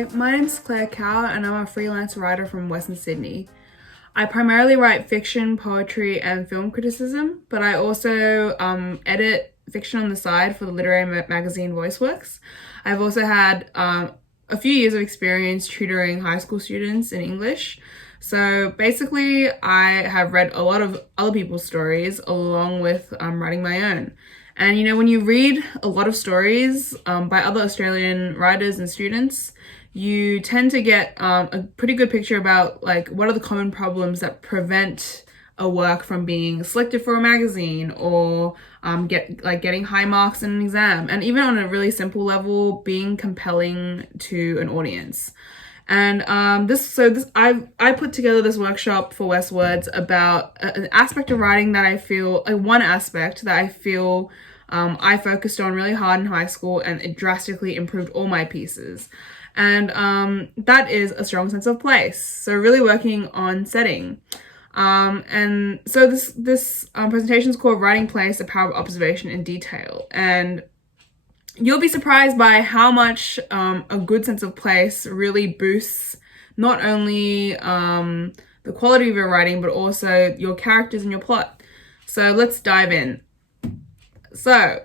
Hi, my name's Claire Cao and I'm a freelance writer from Western Sydney. I primarily write fiction, poetry and film criticism, but I also edit fiction on the side for the literary magazine Voiceworks. I've also had a few years of experience tutoring high school students in English. So basically, I have read a lot of other people's stories along with writing my own. And you know, when you read a lot of stories by other Australian writers and students, you tend to get a pretty good picture about like what are the common problems that prevent a work from being selected for a magazine or getting high marks in an exam, and even on a really simple level, being compelling to an audience. And I put together this workshop for WestWords about an aspect of writing that I feel, one aspect that I feel I focused on really hard in high school, and it drastically improved all my pieces. And that is a strong sense of place. So really working on setting. And so this presentation is called Writing Place, The Power of Observation and Detail. And you'll be surprised by how much a good sense of place really boosts not only the quality of your writing, but also your characters and your plot. So let's dive in. So,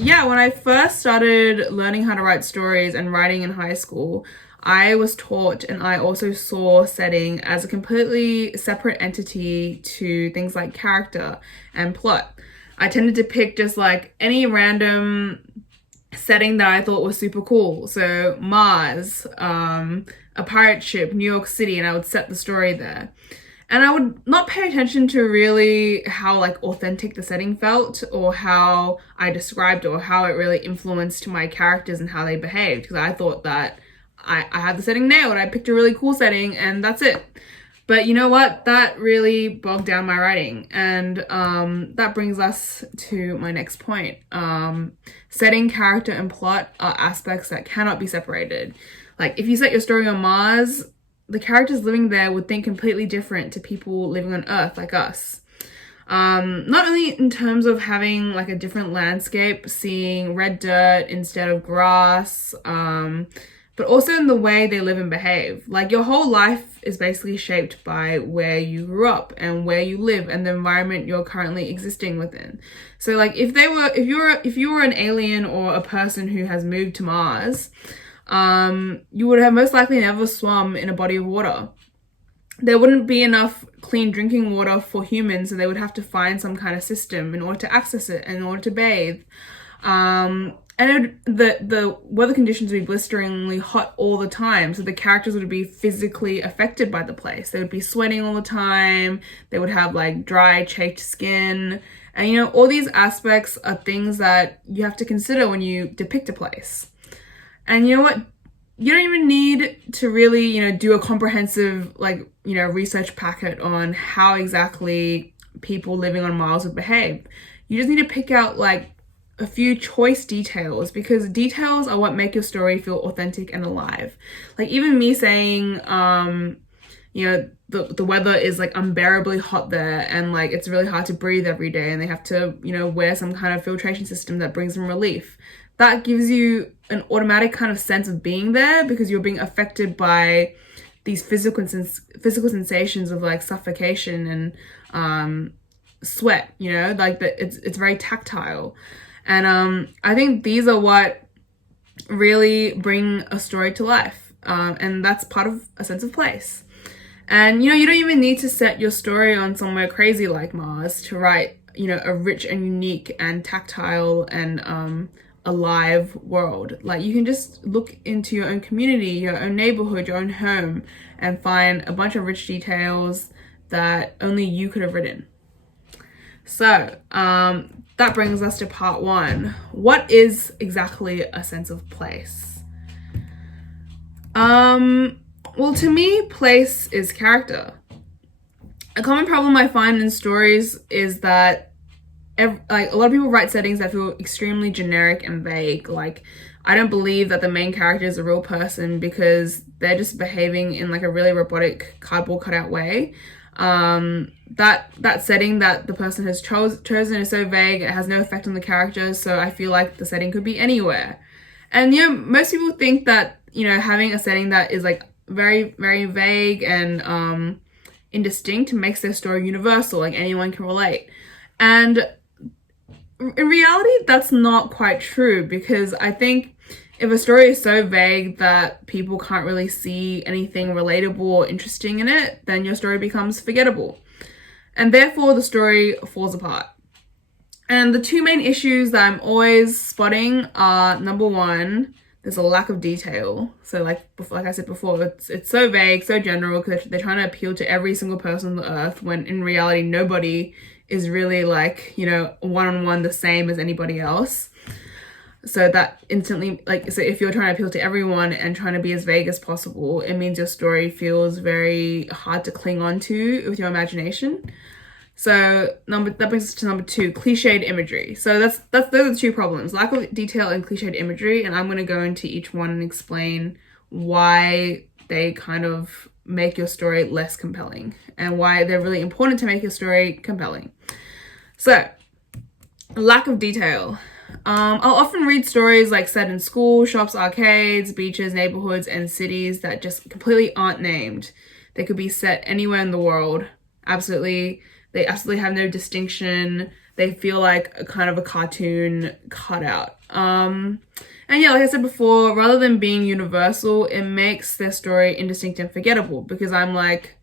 yeah, when I first started learning how to write stories and writing in high school, I was taught and I also saw setting as a completely separate entity to things like character and plot. I tended to pick just like any random setting that I thought was super cool. So Mars, a pirate ship, New York City, and I would set the story there. And I would not pay attention to really how like authentic the setting felt or how I described it or how it really influenced my characters and how they behaved, because I thought that I had the setting nailed. I picked a really cool setting and that's it. But you know what? That really bogged down my writing. And that brings us to my next point. Setting, character, and plot are aspects that cannot be separated. Like if you set your story on Mars, the characters living there would think completely different to people living on Earth like us. Not only in terms of having like a different landscape, seeing red dirt instead of grass, but also in the way they live and behave. Like your whole life is basically shaped by where you grew up and where you live and the environment you're currently existing within. So like if you were an alien or a person who has moved to Mars, you would have most likely never swum in a body of water. There wouldn't be enough clean drinking water for humans, so they would have to find some kind of system in order to access it, in order to bathe. And the weather conditions would be blisteringly hot all the time, so the characters would be physically affected by the place. They would be sweating all the time, they would have like dry, chafed skin, and you know, all these aspects are things that you have to consider when you depict a place. And you know what? You don't even need to really, you know, do a comprehensive, like, you know, research packet on how exactly people living on Mars would behave. You just need to pick out, like, a few choice details, because details are what make your story feel authentic and alive. Like, even me saying, you know, the weather is, like, unbearably hot there and, like, it's really hard to breathe every day and they have to, you know, wear some kind of filtration system that brings them relief. That gives you an automatic kind of sense of being there because you're being affected by these physical sensations of like suffocation and sweat, you know, like that it's very tactile. And I think these are what really bring a story to life. And that's part of a sense of place. And, you know, you don't even need to set your story on somewhere crazy like Mars to write, you know, a rich and unique and tactile and alive world. Like you can just look into your own community, your own neighborhood, your own home, and find a bunch of rich details that only you could have written. So that brings us to part one. What is exactly a sense of place? Well, to me, place is character. A common problem I find in stories is that like a lot of people write settings that feel extremely generic and vague. Like I don't believe that the main character is a real person because they're just behaving in like a really robotic cardboard cutout way. That setting that the person has chosen is so vague, it has no effect on the character, so I feel like the setting could be anywhere. And you know, most people think that having a setting that is like very, very vague and indistinct makes their story universal, like anyone can relate. And in reality, that's not quite true, because I think if a story is so vague that people can't really see anything relatable or interesting in it, then your story becomes forgettable. And therefore, the story falls apart. And the two main issues that I'm always spotting are, number one, there's a lack of detail. So like I said before, it's so vague, so general, because they're trying to appeal to every single person on the earth, when in reality, nobody is really like, one-on-one the same as anybody else. So that instantly, so if you're trying to appeal to everyone and trying to be as vague as possible, it means your story feels very hard to cling on to with your imagination. So that brings us to number two, cliched imagery. So those are the two problems, lack of detail and cliched imagery. And I'm going to go into each one and explain why they kind of make your story less compelling and why they're really important to make your story compelling. So, lack of detail. I'll often read stories like set in school, shops, arcades, beaches, neighborhoods, and cities that just completely aren't named. They could be set anywhere in the world. They absolutely have no distinction. They feel like a kind of a cartoon cutout. And yeah, like I said before, rather than being universal, it makes their story indistinct and forgettable, because I'm like,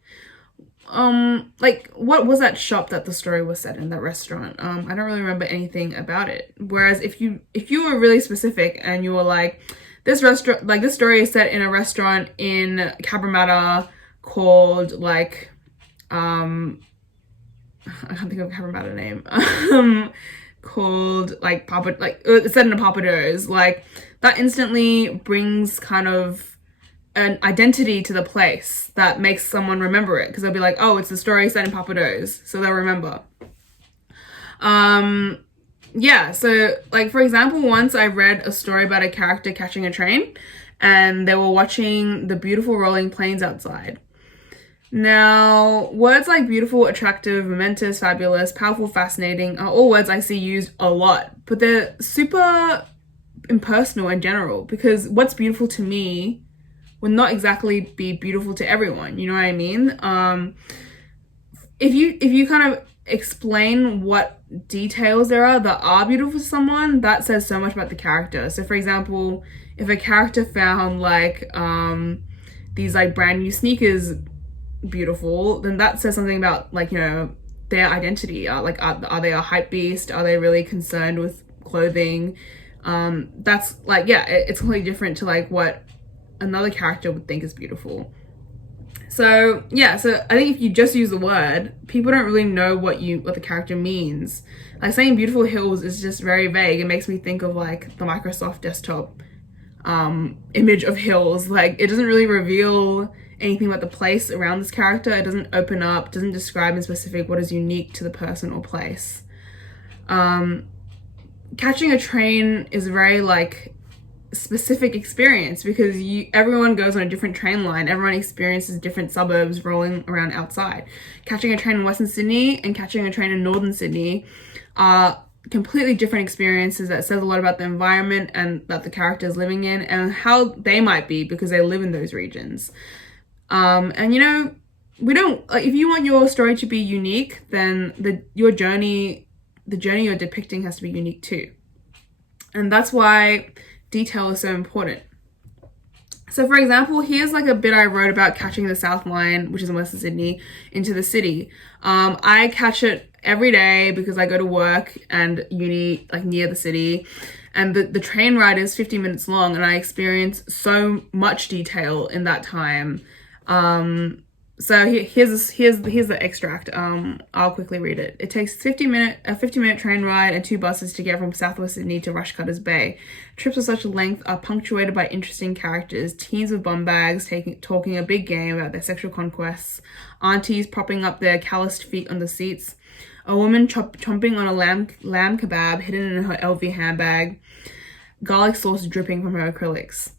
what was that shop that the story was set in, that restaurant? I don't really remember anything about it. Whereas if you were really specific and you were like, this restaurant, like this story is set in a restaurant in Cabramatta called like, I can't think of Cabramatta name, called like it's set in a Papado's, like that instantly brings kind of an identity to the place that makes someone remember it, because they'll be like, oh, it's the story set in Papado's, so they'll remember. Yeah, so like for example, once I read a story about a character catching a train and they were watching the beautiful rolling plains outside. Now, words like beautiful, attractive, momentous, fabulous, powerful, fascinating are all words I see used a lot, but they're super impersonal and general, because what's beautiful to me would not exactly be beautiful to everyone, you know what I mean? If you kind of explain what details there are that are beautiful to someone, that says so much about the character. So for example, if a character found like these like brand new sneakers beautiful, then that says something about like, their identity. Are they a hype beast? Are they really concerned with clothing? That's like, yeah, it's completely different to like what another character would think is beautiful. So yeah, so I think if you just use the word, people don't really know what the character means. Like saying beautiful hills is just very vague. It makes me think of like the Microsoft desktop image of hills. Like it doesn't really reveal anything about the place around this character. It doesn't open up, doesn't describe in specific what is unique to the person or place. Catching a train is a very like specific experience, because everyone goes on a different train line. Everyone experiences different suburbs rolling around outside. Catching a train in Western Sydney and catching a train in Northern Sydney are completely different experiences that says a lot about the environment and that the character is living in and how they might be because they live in those regions. And we don't, like, if you want your story to be unique, then the journey you're depicting has to be unique too. And that's why detail is so important. So for example, here's like a bit I wrote about catching the South Line, which is in Western Sydney, into the city. I catch it every day because I go to work and uni like near the city, and the train ride is 50 minutes long, and I experience so much detail in that time. So here's the extract. I'll quickly read it. It takes a 50-minute train ride and 2 buses to get from Southwest Sydney to Rushcutters Bay. Trips of such a length are punctuated by interesting characters, teens with bum bags talking a big game about their sexual conquests, aunties propping up their calloused feet on the seats, a woman chomping on a lamb kebab hidden in her LV handbag, garlic sauce dripping from her acrylics.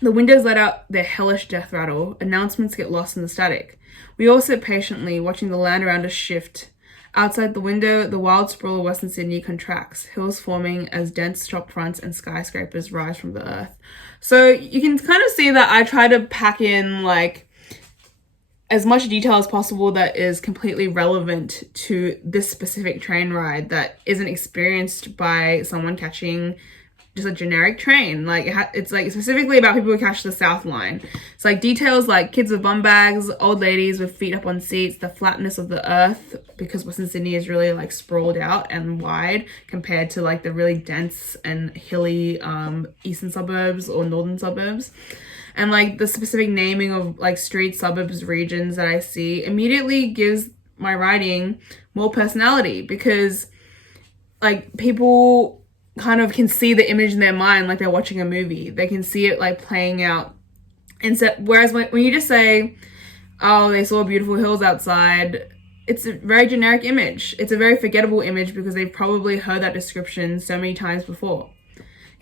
The windows let out their hellish death rattle. Announcements get lost in the static. We all sit patiently, watching the land around us shift Outside the window, the wild sprawl of Western Sydney contracts, hills forming as dense shop fronts and skyscrapers rise from the earth. So you can kind of see that I try to pack in like as much detail as possible that is completely relevant to this specific train ride that isn't experienced by someone catching just a generic train. Like it's like specifically about people who catch the South Line. It's like details like kids with bum bags, old ladies with feet up on seats, the flatness of the earth, because Western Sydney is really like sprawled out and wide compared to like the really dense and hilly eastern suburbs or northern suburbs. And like the specific naming of like streets, suburbs, regions that I see immediately gives my writing more personality, because like people kind of can see the image in their mind like they're watching a movie. They can see it like playing out. And so, whereas when you just say, oh, they saw beautiful hills outside, it's a very generic image. It's a very forgettable image because they've probably heard that description so many times before.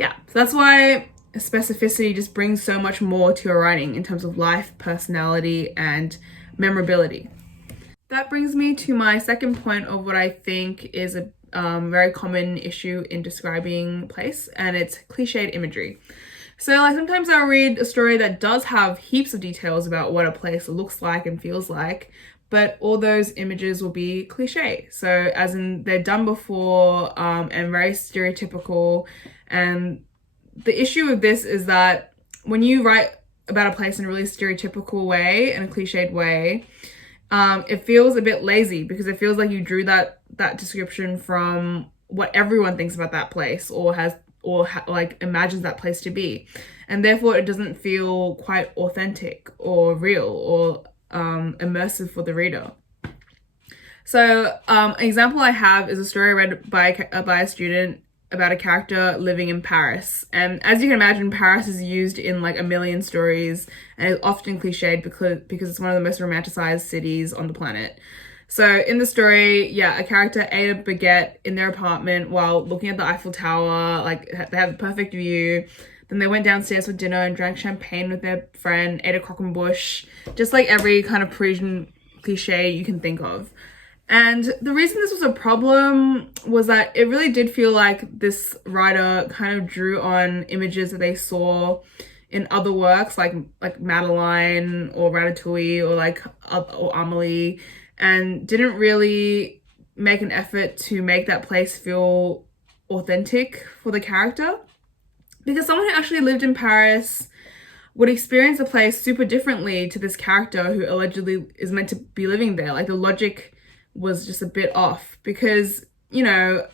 Yeah, so that's why specificity just brings so much more to your writing in terms of life, personality, and memorability. That brings me to my second point of what I think is a very common issue in describing place, and it's cliched imagery. So like sometimes I'll read a story that does have heaps of details about what a place looks like and feels like, but all those images will be cliche. So as in they're done before and very stereotypical. And the issue with this is that when you write about a place in a really stereotypical way, in a cliched way, it feels a bit lazy because it feels like you drew that description from what everyone thinks about that place or like imagines that place to be, and therefore it doesn't feel quite authentic or real or immersive for the reader. So an example I have is a story read by a student about a character living in Paris. And as you can imagine, Paris is used in like a million stories and is often cliched because it's one of the most romanticized cities on the planet. So in the story, yeah, a character ate a baguette in their apartment while looking at the Eiffel Tower. Like they have the perfect view. Then they went downstairs for dinner and drank champagne with their friend, ate a croquembouche, just like every kind of Parisian cliche you can think of. And the reason this was a problem was that it really did feel like this writer kind of drew on images that they saw in other works like Madeline or Ratatouille or Amelie, and didn't really make an effort to make that place feel authentic for the character. Because someone who actually lived in Paris would experience the place super differently to this character who allegedly is meant to be living there. Like the logic was just a bit off because, you know,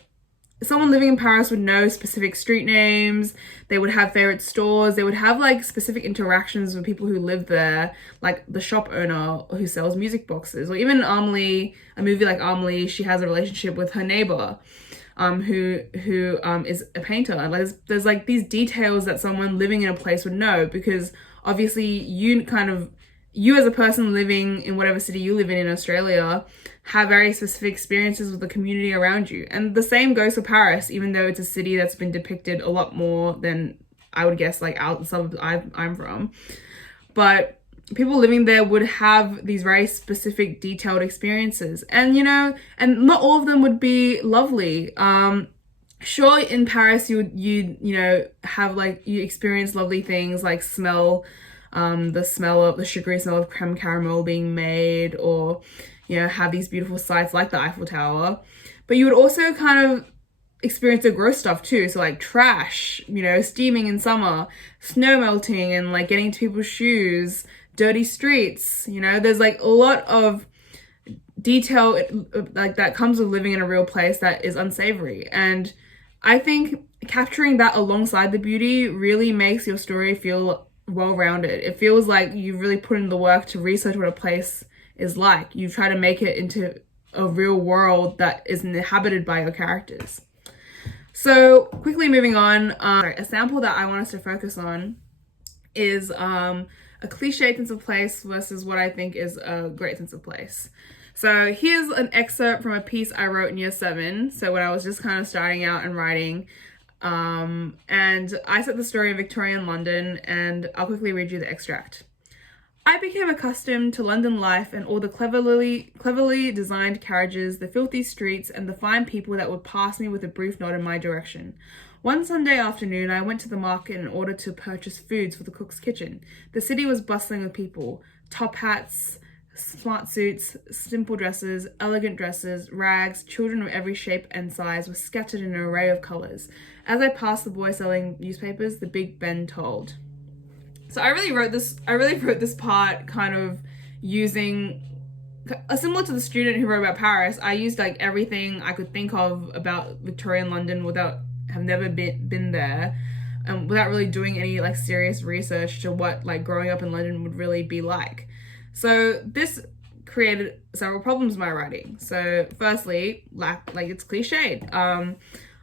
someone living in Paris would know specific street names, they would have favorite stores, they would have like specific interactions with people who live there, like the shop owner who sells music boxes, or even Amelie, a movie like Amelie, she has a relationship with her neighbor who is a painter. Like there's like these details that someone living in a place would know, because obviously you as a person living in whatever city you live in Australia have very specific experiences with the community around you. And the same goes for Paris, even though it's a city that's been depicted a lot more than I would guess like out the suburbs I'm from. But people living there would have these very specific detailed experiences. And, you know, and not all of them would be lovely. Sure, in Paris you have like, you experience lovely things like the sugary smell of creme caramel being made, or, you know, have these beautiful sights like the Eiffel Tower. But you would also kind of experience the gross stuff too. So like trash, you know, steaming in summer, snow melting and like getting into people's shoes, dirty streets, you know, there's like a lot of detail like that comes with living in a real place that is unsavory. And I think capturing that alongside the beauty really makes your story feel well-rounded. It feels like you've really put in the work to research what a place is like. You try to make it into a real world that is inhabited by your characters. So quickly moving on, a sample that I want us to focus on is a cliche sense of place versus what I think is a great sense of place. So here's an excerpt from a piece I wrote in year 7. So when I was just kind of starting out and writing, and I set the story in Victorian London, and I'll quickly read you the extract. I became accustomed to London life and all the cleverly designed carriages, the filthy streets, and the fine people that would pass me with a brief nod in my direction. One Sunday afternoon, I went to the market in order to purchase foods for the cook's kitchen. The city was bustling with people. Top hats, smart suits, simple dresses, elegant dresses, rags, children of every shape and size were scattered in an array of colours. As I passed the boy selling newspapers, the Big Ben tolled. So I really wrote this part kind of using, similar to the student who wrote about Paris, I used like everything I could think of about Victorian London without have never been there, without really doing any like serious research to what like growing up in London would really be like. So this created several problems in my writing. So firstly, like it's cliched.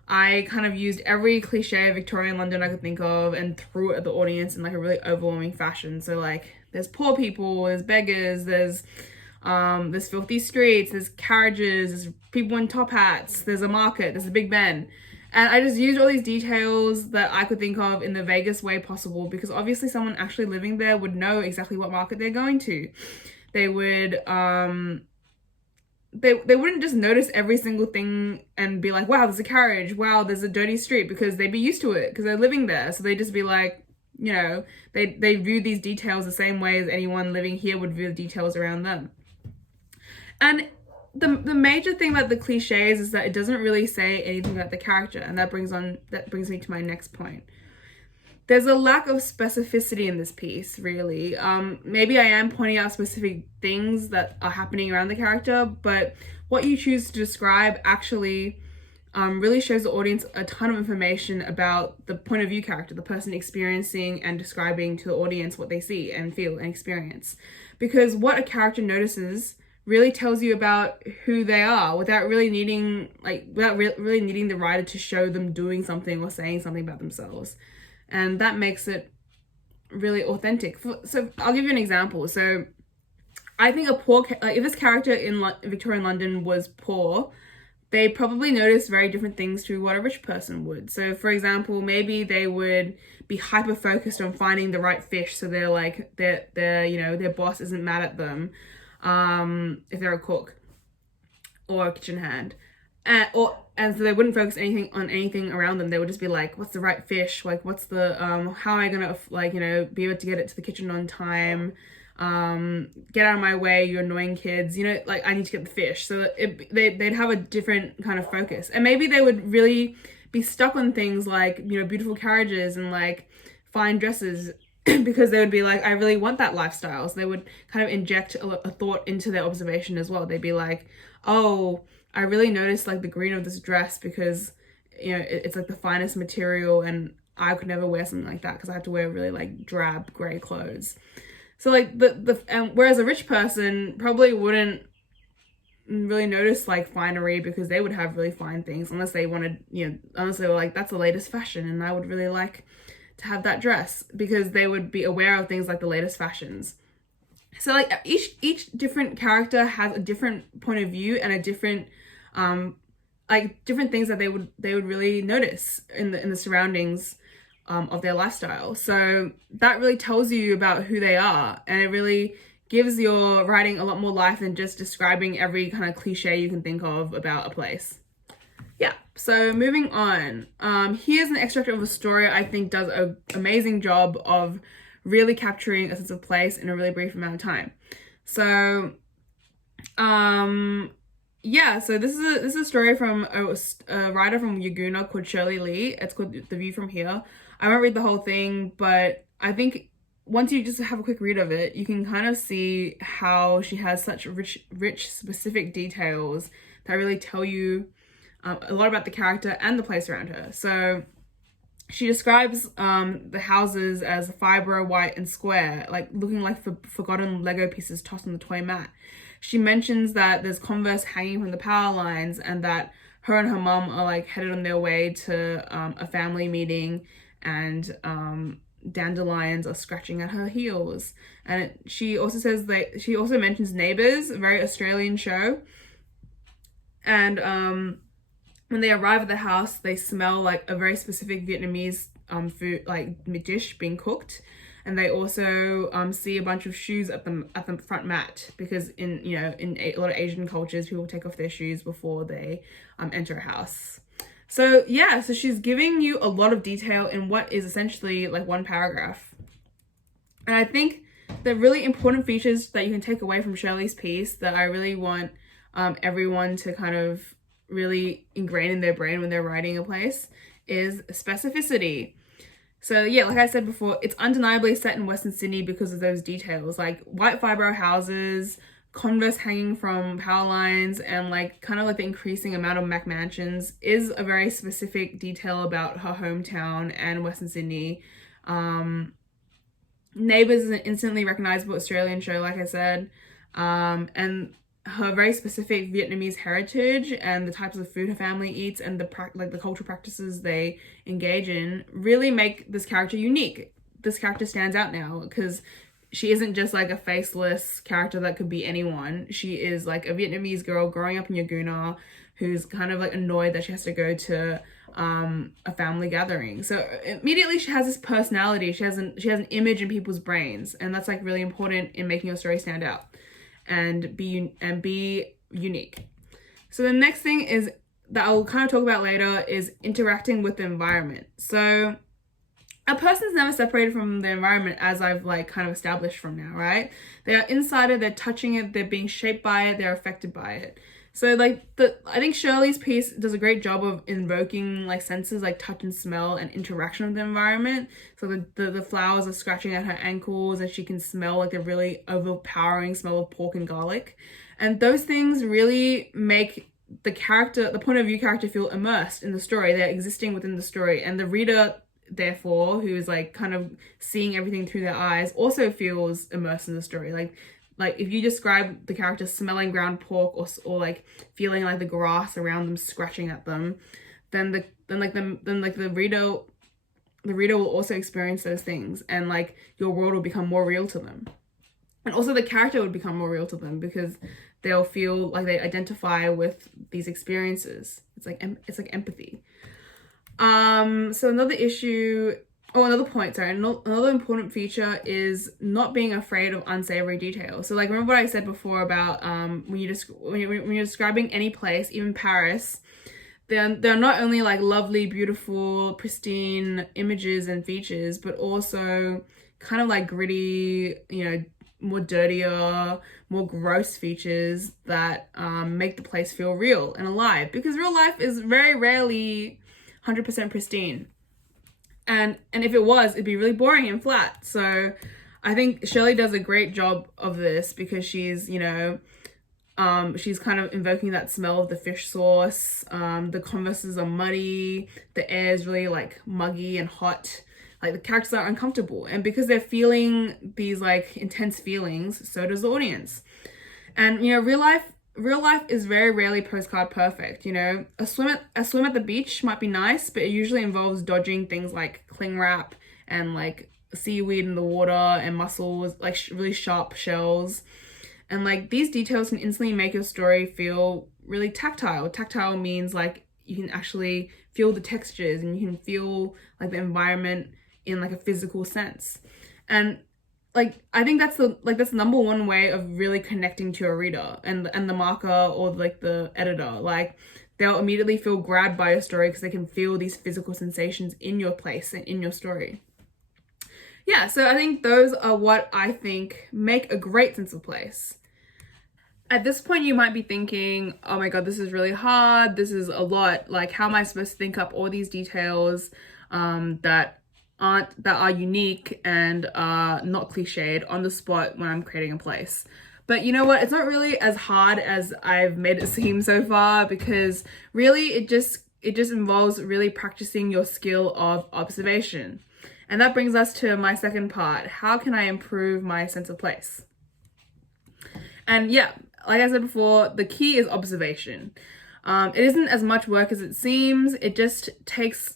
I kind of used every cliche of Victorian London I could think of and threw it at the audience in like a really overwhelming fashion. So like there's poor people, there's beggars, there's filthy streets, there's carriages, there's people in top hats, there's a market, there's a Big Ben. And I just used all these details that I could think of in the vaguest way possible, because obviously someone actually living there would know exactly what market they're going to. They would they wouldn't just notice every single thing and be like, wow, there's a carriage, wow, there's a dirty street, because they'd be used to it because they're living there. So they'd just be like, you know, they view these details the same way as anyone living here would view the details around them. And the major thing about the cliches is that it doesn't really say anything about the character, and that brings me to my next point. There's a lack of specificity in this piece, really. Maybe I am pointing out specific things that are happening around the character, but what you choose to describe actually really shows the audience a ton of information about the point of view character, the person experiencing and describing to the audience what they see and feel and experience. Because what a character notices really tells you about who they are without really needing the writer to show them doing something or saying something about themselves. And that makes it really authentic. So I'll give you an example. So I think if this character in Victorian London was poor, they probably notice very different things to what a rich person would. So for example, maybe they would be hyper focused on finding the right fish, so they're like their boss isn't mad at them if they're a cook or a kitchen hand. And so they wouldn't focus on anything around them. They would just be like, what's the right fish? Like, what's the, how am I gonna, be able to get it to the kitchen on time? Get out of my way, you annoying kids. I need to get the fish. So they'd have a different kind of focus. And maybe they would really be stuck on things like, beautiful carriages and like fine dresses because they would be like, I really want that lifestyle. So they would kind of inject a thought into their observation as well. They'd be like, oh, I really noticed like the green of this dress because, it's like the finest material and I could never wear something like that because I have to wear really like drab gray clothes. So like whereas a rich person probably wouldn't really notice like finery because they would have really fine things unless they wanted, unless they were like, that's the latest fashion and I would really like to have that dress, because they would be aware of things like the latest fashions. So like each different character has a different point of view and a different different things that they would really notice in the surroundings of their lifestyle. So that really tells you about who they are, and it really gives your writing a lot more life than just describing every kind of cliche you can think of about a place. Yeah, so moving on. Here's an extract of a story I think does an amazing job of really capturing a sense of place in a really brief amount of time. So, so this is a story from a writer from Yagoona called Shirley Lee. It's called The View from Here. I won't read the whole thing, but I think once you just have a quick read of it, you can kind of see how she has such rich specific details that really tell you a lot about the character and the place around her. So she describes the houses as fibro, white, and square, like looking like forgotten Lego pieces tossed on the toy mat. She mentions that there's Converse hanging from the power lines and that her and her mum are like headed on their way to a family meeting, and dandelions are scratching at her heels. And she also mentions Neighbours, a very Australian show. And when they arrive at the house, they smell like a very specific Vietnamese food, like dish being cooked. and they also see a bunch of shoes at the front mat, because in a lot of Asian cultures, people take off their shoes before they enter a house. So yeah, so she's giving you a lot of detail in what is essentially like one paragraph. And I think the really important features that you can take away from Shirley's piece that I really want everyone to kind of really ingrain in their brain when they're writing a place is specificity. So yeah, like I said before, it's undeniably set in Western Sydney because of those details, like white fibro houses, Converse hanging from power lines, and like kind of like the increasing amount of Mac mansions is a very specific detail about her hometown and Western Sydney. Neighbours is an instantly recognizable Australian show, like I said, and her very specific Vietnamese heritage and the types of food her family eats and the cultural practices they engage in really make this character unique. This character stands out now because she isn't just like a faceless character that could be anyone. She is like a Vietnamese girl growing up in Yaguna who's kind of like annoyed that she has to go to a family gathering. So immediately she has this personality. She has an image in people's brains, and that's like really important in making your story stand out and be unique. So the next thing is that I'll kind of talk about later is interacting with the environment. So a person's never separated from the environment, as I've like kind of established from now, right? They are inside it, they're touching it, they're being shaped by it, they're affected by it. So like I think Shirley's piece does a great job of invoking like senses like touch and smell and interaction with the environment. So the flowers are scratching at her ankles and she can smell like a really overpowering smell of pork and garlic. And those things really make the point of view character feel immersed in the story. They're existing within the story, and the reader, therefore, who is like kind of seeing everything through their eyes, also feels immersed in the story. Like if you describe the character smelling ground pork or like feeling like the grass around them scratching at them, then the reader will also experience those things, and like your world will become more real to them. And also the character would become more real to them because they'll feel like they identify with these experiences. It's like empathy. So another important feature is not being afraid of unsavory details. So like, remember what I said before about when you're describing any place, even Paris, they're not only like lovely, beautiful, pristine images and features, but also kind of like gritty, more dirtier, more gross features that make the place feel real and alive, because real life is very rarely 100% pristine. And if it was, it'd be really boring and flat. So I think Shirley does a great job of this because she's kind of invoking that smell of the fish sauce. The Converses are muddy. The air is really like muggy and hot. Like the characters are uncomfortable. And because they're feeling these like intense feelings, so does the audience. And, real life is very rarely postcard perfect. A swim at the beach might be nice, but it usually involves dodging things like cling wrap and like seaweed in the water and mussels, like really sharp shells. And like these details can instantly make your story feel really tactile. Tactile means like you can actually feel the textures and you can feel like the environment in like a physical sense. And like, I think that's the number one way of really connecting to a reader and the marker or like the editor. Like, they'll immediately feel grabbed by your story because they can feel these physical sensations in your place and in your story. Yeah, so I think those are what I think make a great sense of place. At this point, you might be thinking, oh my God, this is really hard. This is a lot. Like, how am I supposed to think up all these details that are unique and not cliched on the spot when I'm creating a place? But you know what? It's not really as hard as I've made it seem so far, because really it just involves really practicing your skill of observation. And that brings us to my second part. How can I improve my sense of place? And yeah, like I said before, the key is observation. It isn't as much work as it seems. It just takes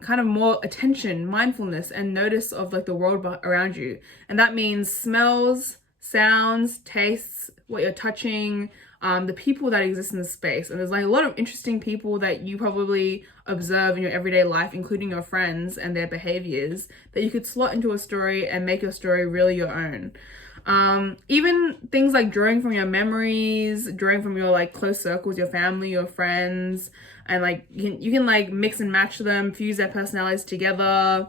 kind of more attention, mindfulness, and notice of like the world around you. And that means smells, sounds, tastes, what you're touching, the people that exist in the space. And there's like a lot of interesting people that you probably observe in your everyday life, including your friends and their behaviors, that you could slot into a story and make your story really your own. Even things like drawing from your memories, drawing from your like close circles, your family, your friends, and like you can like mix and match them, fuse their personalities together,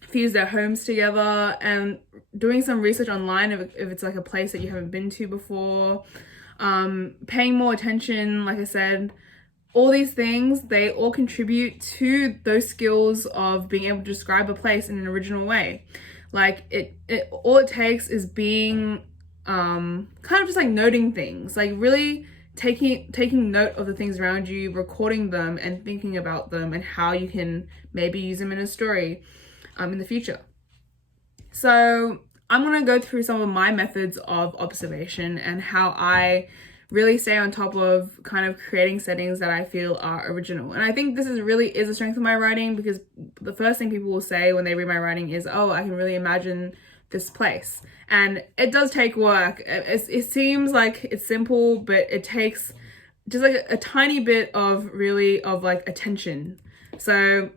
fuse their homes together, and doing some research online if it's like a place that you haven't been to before, paying more attention, like I said. All these things, they all contribute to those skills of being able to describe a place in an original way. Like it all it takes is being kind of just like noting things, like really taking note of the things around you, recording them and thinking about them and how you can maybe use them in a story in the future. So I'm going to go through some of my methods of observation and how I really stay on top of kind of creating settings that I feel are original. And I think this really is a strength of my writing, because the first thing people will say when they read my writing is, oh, I can really imagine this place. And it does take work. It seems like it's simple, but it takes just like a tiny bit of like attention. So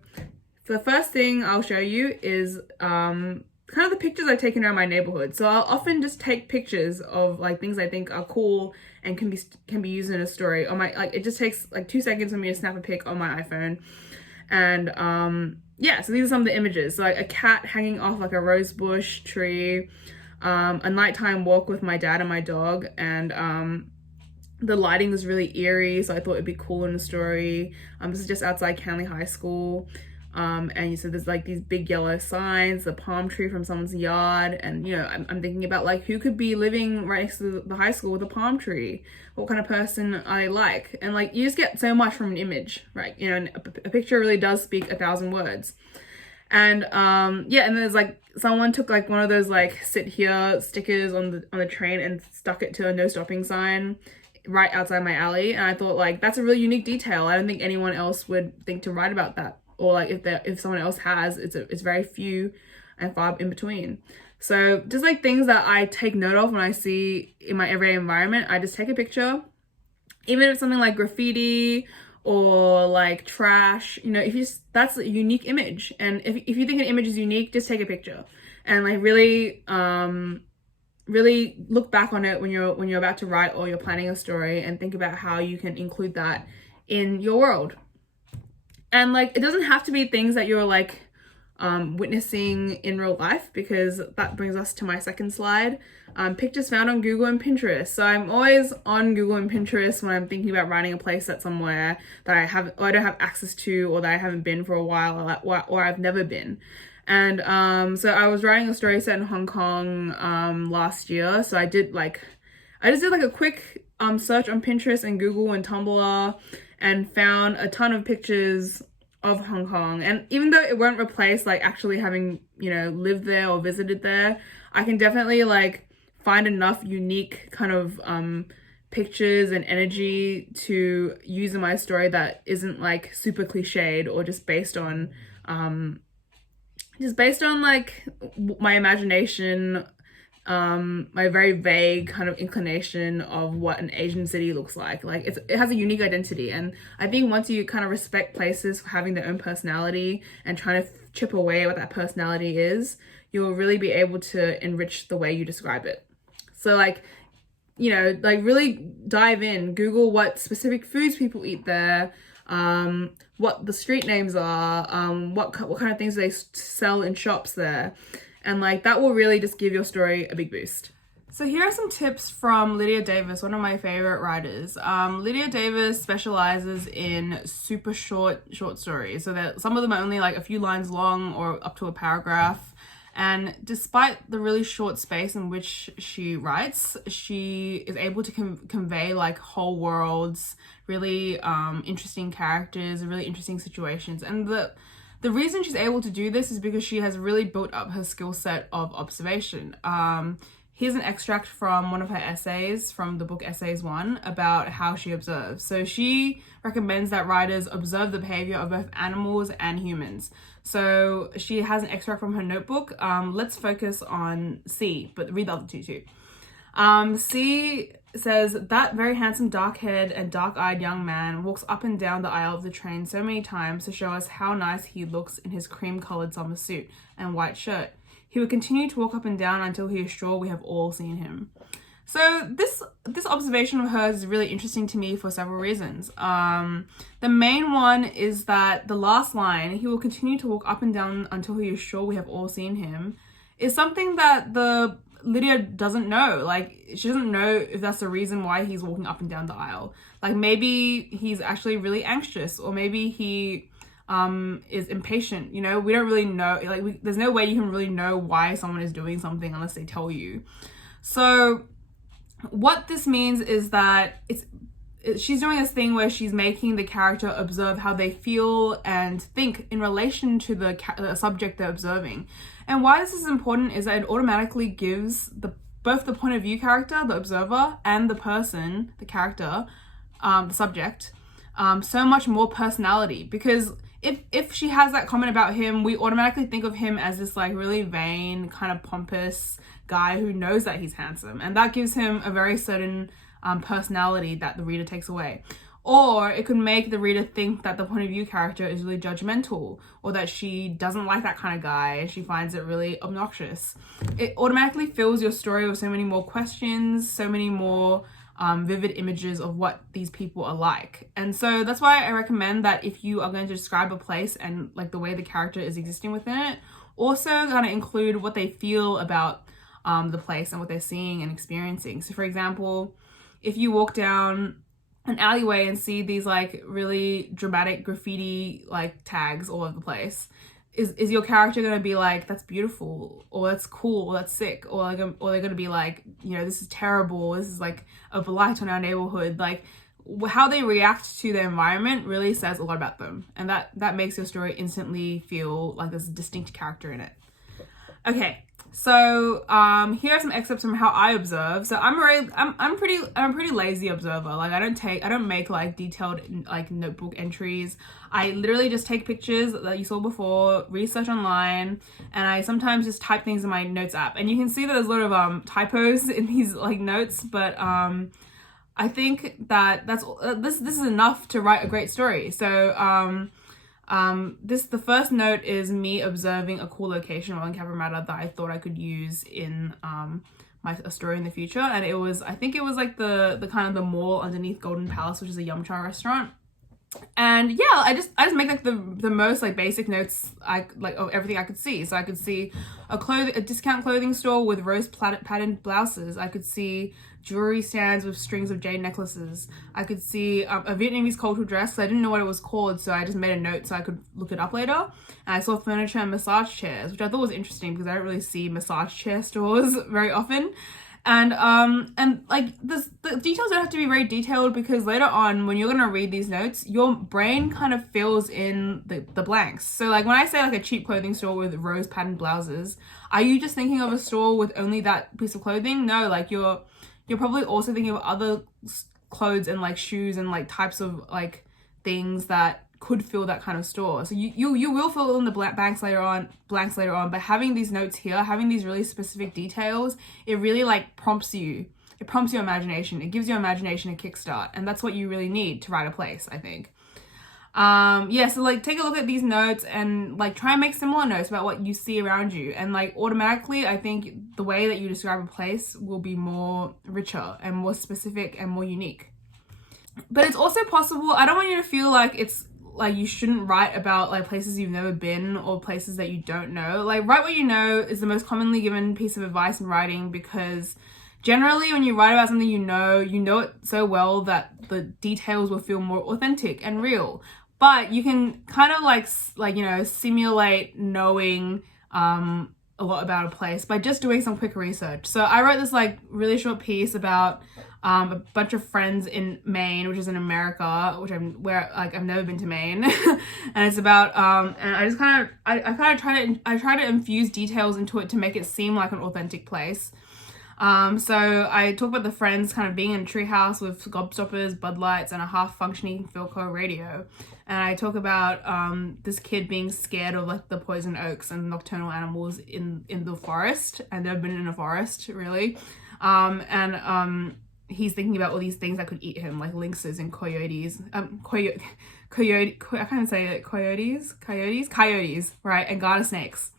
the first thing I'll show you is kind of the pictures I've taken around my neighborhood. So I'll often just take pictures of like things I think are cool and can be used in a story. On my it just takes like 2 seconds for me to snap a pic on my iPhone. And yeah, so these are some of the images. So like a cat hanging off like a rose bush tree, a nighttime walk with my dad and my dog, and the lighting was really eerie, so I thought it'd be cool in the story. This is just outside Canley High School. And so there's like these big yellow signs, the palm tree from someone's yard, and you know, I'm thinking about like who could be living right next to the high school with a palm tree, what kind of person I like. And like you just get so much from an image, right? You know, and a picture really does speak 1,000 words. And yeah, and there's like someone took like one of those like sit here stickers on the train and stuck it to a no stopping sign right outside my alley, and I thought like that's a really unique detail. I don't think anyone else would think to write about that, or like if someone else has, it's very few and far in between. So just like things that I take note of when I see in my everyday environment, I just take a picture. Even if it's something like graffiti or like trash, you know, that's a unique image. And if you think an image is unique, just take a picture and like really look back on it when you're about to write or you're planning a story, and think about how you can include that in your world. And like it doesn't have to be things that you're like witnessing in real life, because that brings us to my second slide. Pictures found on Google and Pinterest. So I'm always on Google and Pinterest when I'm thinking about writing a place that's somewhere that I don't have access to, or that I haven't been for a while, or I've never been. And so I was writing a story set in Hong Kong last year. So I just did like a quick search on Pinterest and Google and Tumblr, and found a ton of pictures of Hong Kong. And even though it won't replace like actually having, you know, lived there or visited there, I can definitely like find enough unique kind of pictures and energy to use in my story that isn't like super cliched, or just based on like my imagination, my very vague kind of inclination of what an Asian city looks like. Like it has a unique identity, and I think once you kind of respect places for having their own personality and trying to chip away what that personality is, you'll really be able to enrich the way you describe it. So like, you know, like really dive in, Google what specific foods people eat there, what the street names are, what kind of things they sell in shops there. And like that will really just give your story a big boost. So here are some tips from Lydia Davis, one of my favorite writers. Lydia Davis specializes in super short stories, so that some of them are only like a few lines long or up to a paragraph. And despite the really short space in which she writes, she is able to convey like whole worlds, really interesting characters, really interesting situations. And the reason she's able to do this is because she has really built up her skill set of observation. Here's an extract from one of her essays from the book Essays 1 about how she observes. So she recommends that writers observe the behavior of both animals and humans. So she has an extract from her notebook. Let's focus on C, but read the other two too. C says, that very handsome dark-haired and dark-eyed young man walks up and down the aisle of the train so many times to show us how nice he looks in his cream-colored summer suit and white shirt. He would continue to walk up and down until he is sure we have all seen him. So this observation of hers is really interesting to me for several reasons. The main one is that the last line, he will continue to walk up and down until he is sure we have all seen him, is something that Lydia doesn't know. Like, she doesn't know if that's the reason why he's walking up and down the aisle. Like, maybe he's actually really anxious, or maybe he is impatient. You know, we don't really know. Like, there's no way you can really know why someone is doing something unless they tell you. So what this means is that she's doing this thing where she's making the character observe how they feel and think in relation to the subject they're observing. And why this is important is that it automatically gives both the point of view character, the observer, and the person, the character, the subject, so much more personality. Because if she has that comment about him, we automatically think of him as this like really vain, kind of pompous guy who knows that he's handsome, and that gives him a very certain personality that the reader takes away. Or it could make the reader think that the point of view character is really judgmental, or that she doesn't like that kind of guy and she finds it really obnoxious. It automatically fills your story with so many more questions, so many more vivid images of what these people are like. And so that's why I recommend that if you are going to describe a place and like the way the character is existing within it, also kind of include what they feel about the place and what they're seeing and experiencing. So for example, if you walk down an alleyway and see these like really dramatic graffiti like tags all over the place, is your character going to be like, that's beautiful, or that's cool, or that's sick, or they're going to be like, you know, this is terrible, this is like a blight on our neighborhood? Like, how they react to their environment really says a lot about them, and that makes your story instantly feel like there's a distinct character in it. Okay, so here are some excerpts from how I observe. So I'm a pretty lazy observer. Like, I don't make like detailed like notebook entries. I literally just take pictures that you saw before, research online, and I sometimes just type things in my notes app. And you can see that there's a lot of typos in these like notes, but I think that this is enough to write a great story. So the first note is me observing a cool location on Cabramatta that I thought I could use in a story in the future, and I think it was like the kind of the mall underneath Golden Palace, which is a yum cha restaurant. And yeah, I just make like the most like basic notes of everything I could see. So I could see a discount clothing store with rose patterned blouses. I could see jewelry stands with strings of jade necklaces. I could see a Vietnamese cultural dress. So I didn't know what it was called, so I just made a note so I could look it up later. And I saw furniture and massage chairs, which I thought was interesting because I don't really see massage chair stores very often. And like the details don't have to be very detailed, because later on when you're gonna read these notes, your brain kind of fills in the blanks. So like when I say like a cheap clothing store with rose patterned blouses, are you just thinking of a store with only that piece of clothing? No, like you're probably also thinking of other clothes and like shoes and like types of like things that could fill that kind of store. So you will fill in the blanks later on, but having these notes here, having these really specific details, it really like prompts your imagination. It gives your imagination a kickstart, and that's what you really need to write a place, I think. So like take a look at these notes and like try and make similar notes about what you see around you, and like automatically I think the way that you describe a place will be more richer and more specific and more unique. But it's also possible, I don't want you to feel like it's like you shouldn't write about like places you've never been or places that you don't know. Like, write what you know is the most commonly given piece of advice in writing, because generally when you write about something you know it so well that the details will feel more authentic and real. But you can kind of like you know, simulate knowing a lot about a place by just doing some quick research. So I wrote this like really short piece about a bunch of friends in Maine, which is in America, I've never been to Maine, and it's about and I just I try to infuse details into it to make it seem like an authentic place. So I talk about the friends kind of being in a treehouse with gobstoppers, Bud Lights, and a half-functioning Philco radio. And I talk about this kid being scared of like the poison oaks and nocturnal animals in the forest, and they've been in a forest really. He's thinking about all these things that could eat him, like lynxes and coyotes. I can't say it. Coyotes, right? And garter snakes.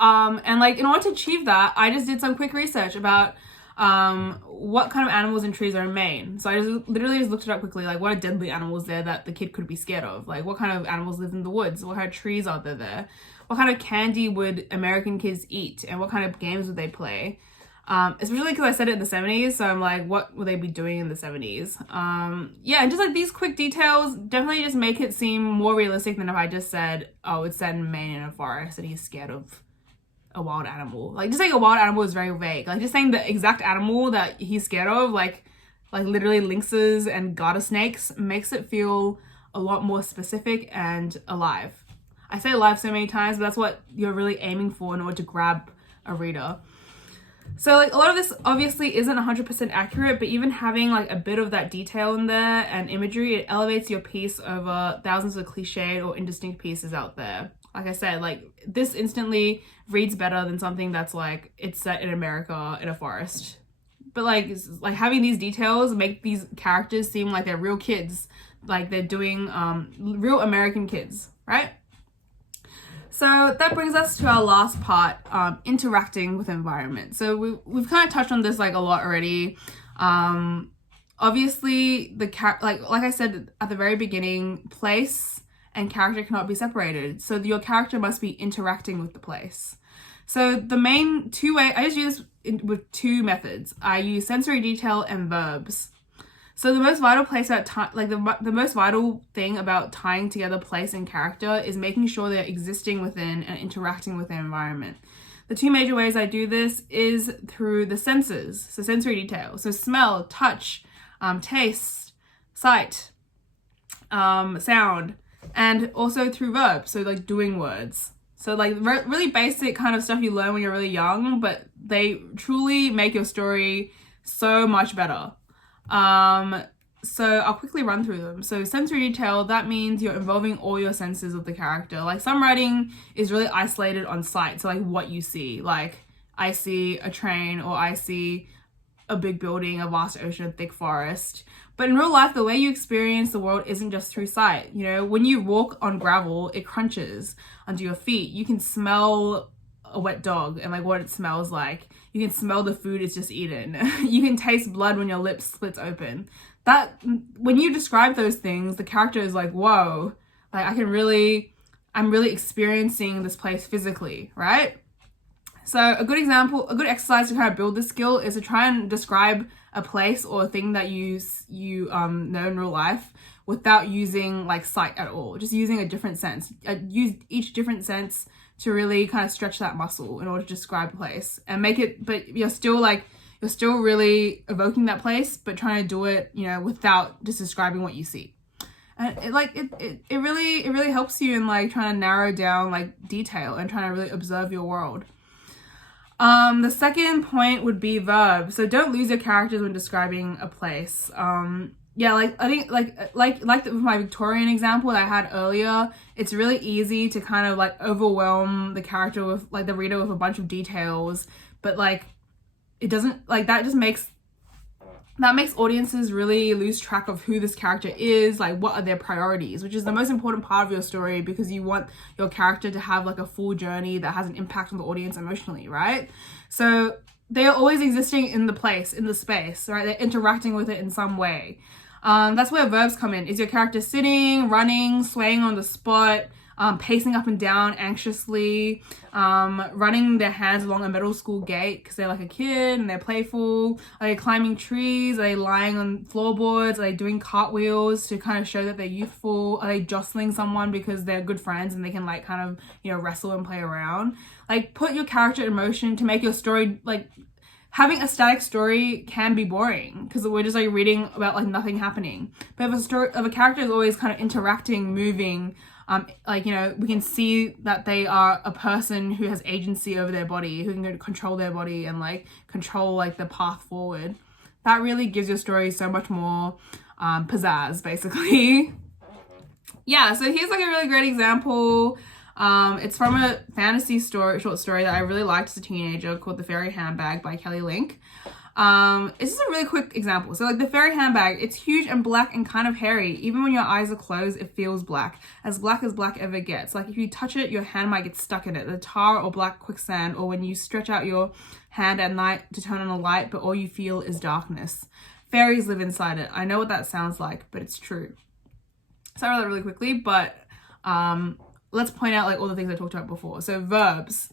And like in order to achieve that, I just did some quick research about what kind of animals and trees are in Maine. So I just literally looked it up quickly, like what are deadly animals there that the kid could be scared of? Like what kind of animals live in the woods? What kind of trees are there? What kind of candy would American kids eat? And what kind of games would they play? Especially because I said it in the 70s, so I'm like, what would they be doing in the 70s? Yeah, and just like these quick details definitely just make it seem more realistic than if I just said, oh, it's set in Maine in a forest and he's scared of a wild animal. Like just saying a wild animal is very vague. Like just saying the exact animal that he's scared of, like literally lynxes and garter snakes, makes it feel a lot more specific and alive. I say alive so many times, but that's what you're really aiming for in order to grab a reader. So like a lot of this obviously isn't 100% accurate, but even having like a bit of that detail in there and imagery, it elevates your piece over thousands of cliched or indistinct pieces out there. Like I said, like this instantly reads better than something that's like it's set in America in a forest. But like having these details make these characters seem like they're real kids, like they're doing real American kids, right? So that brings us to our last part, interacting with environment. So we've kind of touched on this like a lot already. Obviously, like I said at the very beginning, place and character cannot be separated. So your character must be interacting with the place. So the main I just use this with two methods. I use sensory detail and verbs. So the most vital place about the most vital thing about tying together place and character is making sure they're existing within and interacting with their environment. The two major ways I do this is through the senses, so sensory detail. So smell, touch, taste, sight, sound, and also through verbs, so like doing words. So like really basic kind of stuff you learn when you're really young, but they truly make your story so much better. So I'll quickly run through them. So sensory detail, that means you're involving all your senses of the character. Like some writing is really isolated on sight, so like what you see. Like I see a train, or I see a big building, a vast ocean, a thick forest. But in real life, the way you experience the world isn't just through sight. You know, when you walk on gravel, it crunches under your feet. You can smell a wet dog and like what it smells like. You can smell the food it's just eaten. You can taste blood when your lips splits open. That when you describe those things, the character is like, whoa, like I'm really experiencing this place physically, right? So a good exercise to kind of build this skill is to try and describe a place or a thing that you know in real life without using like sight at all. Just using a different sense. Use each different sense to really kind of stretch that muscle in order to describe a place and make it, but you're still really evoking that place, but trying to do it, you know, without just describing what you see. And it really helps you in like trying to narrow down like detail and trying to really observe your world. The second point would be verbs. So don't lose your characters when describing a place. Yeah, like I think like with my Victorian example that I had earlier, it's really easy to kind of like overwhelm the character with like the reader with a bunch of details, but like it doesn't, like that makes audiences really lose track of who this character is, like what are their priorities, which is the most important part of your story, because you want your character to have like a full journey that has an impact on the audience emotionally, right? So they are always existing in the place, in the space, right? They're interacting with it in some way. That's where verbs come in. Is your character sitting, running, swaying on the spot, pacing up and down anxiously, running their hands along a middle school gate because they're like a kid and they're playful? Are they climbing trees? Are they lying on floorboards? Are they doing cartwheels to kind of show that they're youthful? Are they jostling someone because they're good friends and they can like kind of, you know, wrestle and play around? Like put your character in motion to make your story, like having a static story can be boring because we're just like reading about like nothing happening. But if a character is always kind of interacting, moving, Like, you know, we can see that they are a person who has agency over their body, who can control their body and like control like the path forward. That really gives your story so much more pizzazz, basically. Yeah, so here's like a really great example. It's from a fantasy short story that I really liked as a teenager called The Fairy Handbag by Kelly Link. It's just a really quick example. So like the fairy handbag, it's huge and black and kind of hairy. Even when your eyes are closed, it feels black as black ever gets. Like if you touch it, your hand might get stuck in it. The tar or black quicksand, or when you stretch out your hand at night to turn on a light, but all you feel is darkness. Fairies live inside it. I know what that sounds like, but it's true. So I read that really quickly, but let's point out like all the things I talked about before. So verbs.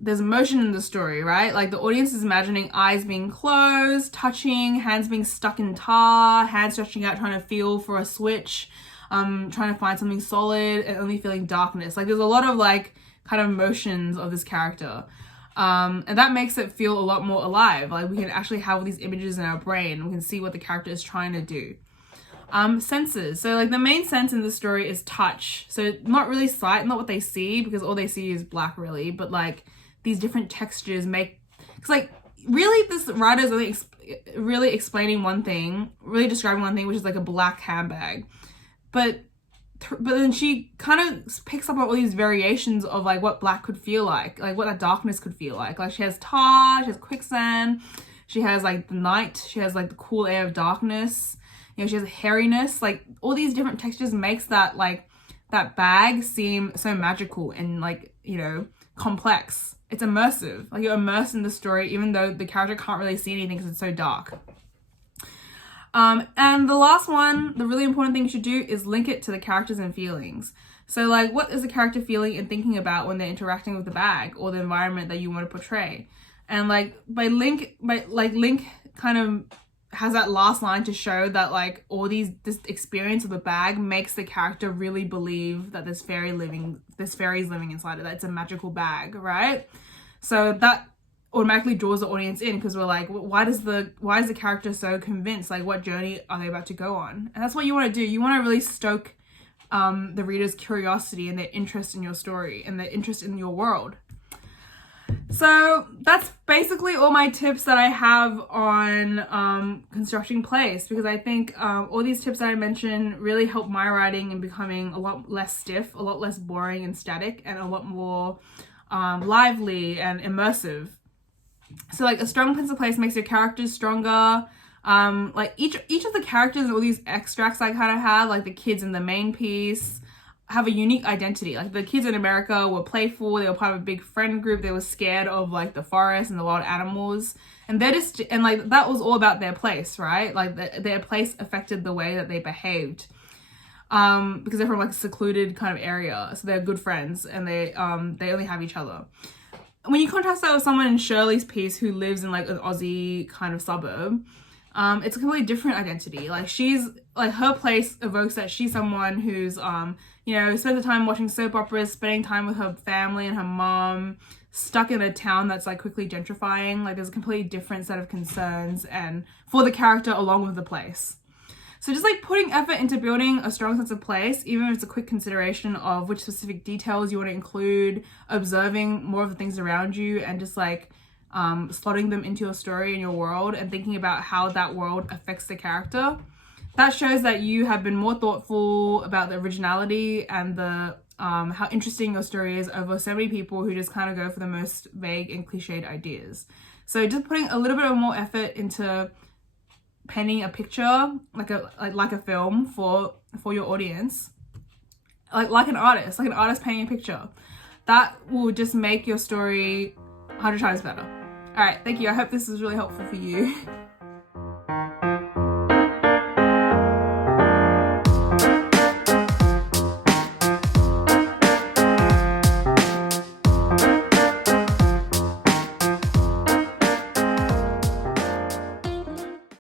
There's motion in the story, right? Like the audience is imagining eyes being closed, touching, hands being stuck in tar, hands stretching out, trying to feel for a switch, trying to find something solid, and only feeling darkness. Like there's a lot of like kind of motions of this character. And that makes it feel a lot more alive. Like we can actually have all these images in our brain. We can see what the character is trying to do. Senses. So like the main sense in the story is touch. So not really sight, not what they see, because all they see is black really, but like these different textures make, because like really this writer is really really explaining one thing, really describing one thing, which is like a black handbag, but then she kind of picks up on all these variations of like what black could feel like what that darkness could feel like she has tar, she has quicksand, she has like the night, she has like the cool air of darkness, you know, she has hairiness. Like all these different textures makes that like that bag seem so magical and like, you know, complex. It's immersive. Like you're immersed in the story even though the character can't really see anything because it's so dark. And the last one, the really important thing you should do is link it to the characters and feelings. So like what is the character feeling and thinking about when they're interacting with the bag or the environment that you want to portray? And like Link kind of has that last line to show that like this experience of the bag makes the character really believe that this fairy is living inside it, that it's a magical bag, right? So that automatically draws the audience in because we're like, why is the character so convinced? Like what journey are they about to go on? And that's what you want to do. You want to really stoke the reader's curiosity and their interest in your story and their interest in your world. So that's basically all my tips that I have on constructing plays, because I think all these tips that I mentioned really help my writing in becoming a lot less stiff, a lot less boring and static, and a lot more lively and immersive. So like a strong pencil place makes your characters stronger. Like each of the characters and all these extracts I kind of had, like the kids in the main piece, have a unique identity. Like the kids in America were playful, they were part of a big friend group, they were scared of like the forest and the wild animals, and like that was all about their place, right? Like their place affected the way that they behaved, because they're from like a secluded kind of area, so they're good friends and they only have each other. When you contrast that with someone in Shirley's piece who lives in like an Aussie kind of suburb, it's a completely different identity. Like she's like, her place evokes that she's someone who's you know, spends the time watching soap operas, spending time with her family and her mom, stuck in a town that's like quickly gentrifying. Like there's a completely different set of concerns and for the character along with the place. So just like putting effort into building a strong sense of place, even if it's a quick consideration of which specific details you want to include, observing more of the things around you, and just like slotting them into your story and your world and thinking about how that world affects the character. That shows that you have been more thoughtful about the originality and the how interesting your story is over so many people who just kind of go for the most vague and cliched ideas. So just putting a little bit of more effort into penning a picture, like a film for your audience, like an artist painting a picture, that will just make your story 100 times better. All right, thank you. I hope this was really helpful for you.